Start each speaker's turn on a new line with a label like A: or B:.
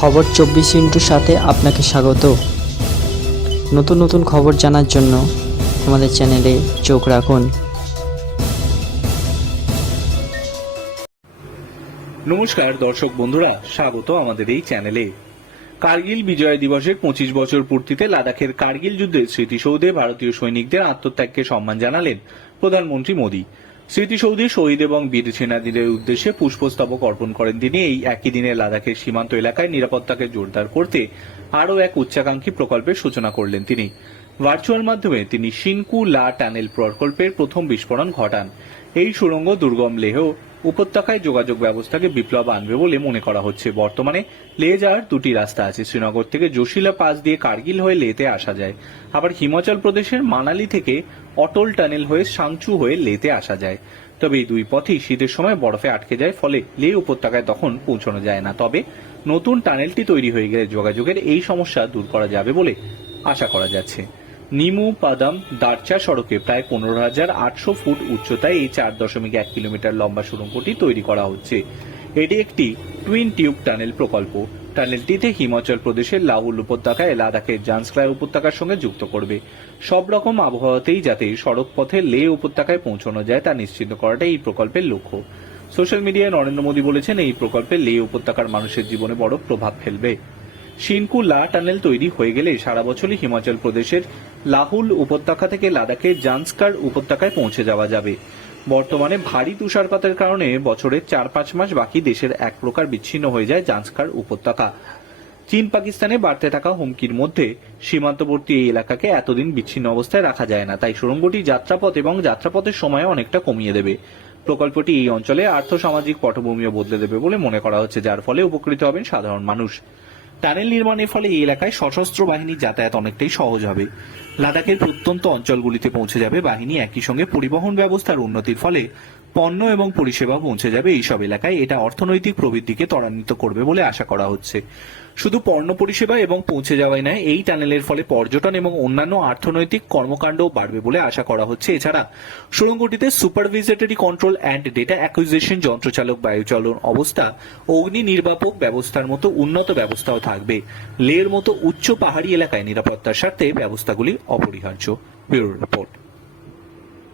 A: খবর চব্বিশ ইন্টুর সাথে আপনাকে স্বাগত। নতুন নতুন খবর জানার জন্য আমাদের চ্যানেলে চোখ রাখুন।
B: নমস্কার দর্শক বন্ধুরা, স্বাগত আমাদের এই চ্যানেলে। কার্গিল বিজয় দিবসের পঁচিশ বছর পূর্তিতে লাদাখের কার্গিল যুদ্ধের স্মৃতিসৌধে ভারতীয় সৈনিকদের আত্মত্যাগকে সম্মান জানালেন প্রধানমন্ত্রী মোদী। স্মৃতিসৌধে শহীদ এবং বীর সেনানীদের উদ্দেশ্যে পুষ্পস্তবক অর্পণ করেন তিনি। এই একই দিনে লাদাখের সীমান্ত এলাকায় নিরাপত্তাকে জোরদার করতে আরও এক উচ্চাকাঙ্ক্ষী প্রকল্পের সূচনা করলেন তিনি। ভার্চুয়াল মাধ্যমে তিনি সিনকু লা টানেল প্রকল্পের প্রথম বিস্ফোরণ ঘটান। এই সুড়ঙ্গ দুর্গম লেহ উপত্যকায় যোগাযোগ ব্যবস্থাকে বিপ্লব আনবে বলে মনে করা হচ্ছে। বর্তমানে লে যাওয়ার দুটি রাস্তা আছে। শ্রীনগর থেকে জোশিলা পাস দিয়ে কার্গিল হয়ে লেতে আসা যায়। আবার হিমাচল প্রদেশের মানালি থেকে অটল টানেল হয়ে সাংচু হয়ে লেতে আসা যায়। তবে এই দুই পথই শীতের সময় বরফে আটকে যায়, ফলে লে উপত্যকায় তখন পৌঁছানো যায় না। তবে নতুন টানেলটি তৈরি হয়ে গেলে যোগাযোগের এই সমস্যা দূর করা যাবে বলে আশা করা যাচ্ছে। নিমু পাদাম দারচা সড়কে প্রায় পনেরো হাজার আটশো ফুট উচ্চতায় এই চার দশমিক এক কিলোমিটার লম্বা সুড়ঙ্গটি তৈরি করা হচ্ছে। এটি একটি টুইন টিউব টানেল প্রকল্প। টানেলটিতে হিমাচল প্রদেশের লাহুল উপত্যকায় লাদাখের জান্সক্লায় উপত্যকার সঙ্গে যুক্ত করবে। সব রকম আবহাওয়াতেই যাতে সড়ক পথে লে উপত্যকায় পৌঁছানো যায় তা নিশ্চিত করাটাই এই প্রকল্পের লক্ষ্য। সোশ্যাল মিডিয়ায় নরেন্দ্র মোদী বলেছেন, এই প্রকল্পে লে উপত্যকার মানুষের জীবনে বড় প্রভাব ফেলবে। সিনকু লা টানেল তৈরি হয়ে গেলে সারা বছরই হিমাচল প্রদেশের লাহুল উপত্যকা থেকে লাদাখের জান্সকার উপত্যকায় পৌঁছে যাওয়া যাবে। বর্তমানে ভারী তুষারপাতের কারণে বছরের চার পাঁচ মাস বাকি দেশের এক প্রকার বিচ্ছিন্ন হয়ে যায় জান্সকার উপত্যকা। চীন পাকিস্তানে বাড়তে থাকা হুমকির মধ্যে সীমান্তবর্তী এই এলাকাকে এতদিন বিচ্ছিন্ন অবস্থায় রাখা যায় না, তাই সুড়ঙ্গটি যাত্রাপথ এবং যাত্রাপথের সময় অনেকটা কমিয়ে দেবে। প্রকল্পটি এই অঞ্চলে আর্থসামাজিক পটভূমিও বদলে দেবে বলে মনে করা হচ্ছে, যার ফলে উপকৃত হবেন সাধারণ মানুষ। টানেল নির্মাণের ফলে এই এলাকায় সশস্ত্র বাহিনীর যাতায়াত অনেকটাই সহজ হবে। লাদাখের প্রত্যন্ত অঞ্চলগুলিতে পৌঁছে যাবে বাহিনী একই সঙ্গে পরিবহন ব্যবস্থার উন্নতির ফলে পণ্য এবং পরিষেবা পৌঁছে যাবে এইসব এলাকায়। এটা অর্থনৈতিক প্রবৃদ্ধিকে ত্বরান্বিত করবে বলে আশা করা হচ্ছে। শুধু পণ্য পরিষেবা এবং পৌঁছে যাওয়াই নয়, এই টানেলের ফলে পর্যটন এবং অন্যান্য অর্থনৈতিক কর্মকাণ্ডও বাড়বে বলে আশা করা হচ্ছে। এছাড়া সুড়ঙ্গটিতে supervisory control and data acquisition যন্ত্রচালক বায়ুচলন অবস্থা, অগ্নি নির্বাপক ব্যবস্থার মতো উন্নত ব্যবস্থাও থাকবে। লের মতো উচ্চ পাহাড়ি এলাকায় নিরাপত্তার স্বার্থে ব্যবস্থাগুলি অপরিহার্য। রিপোর্ট।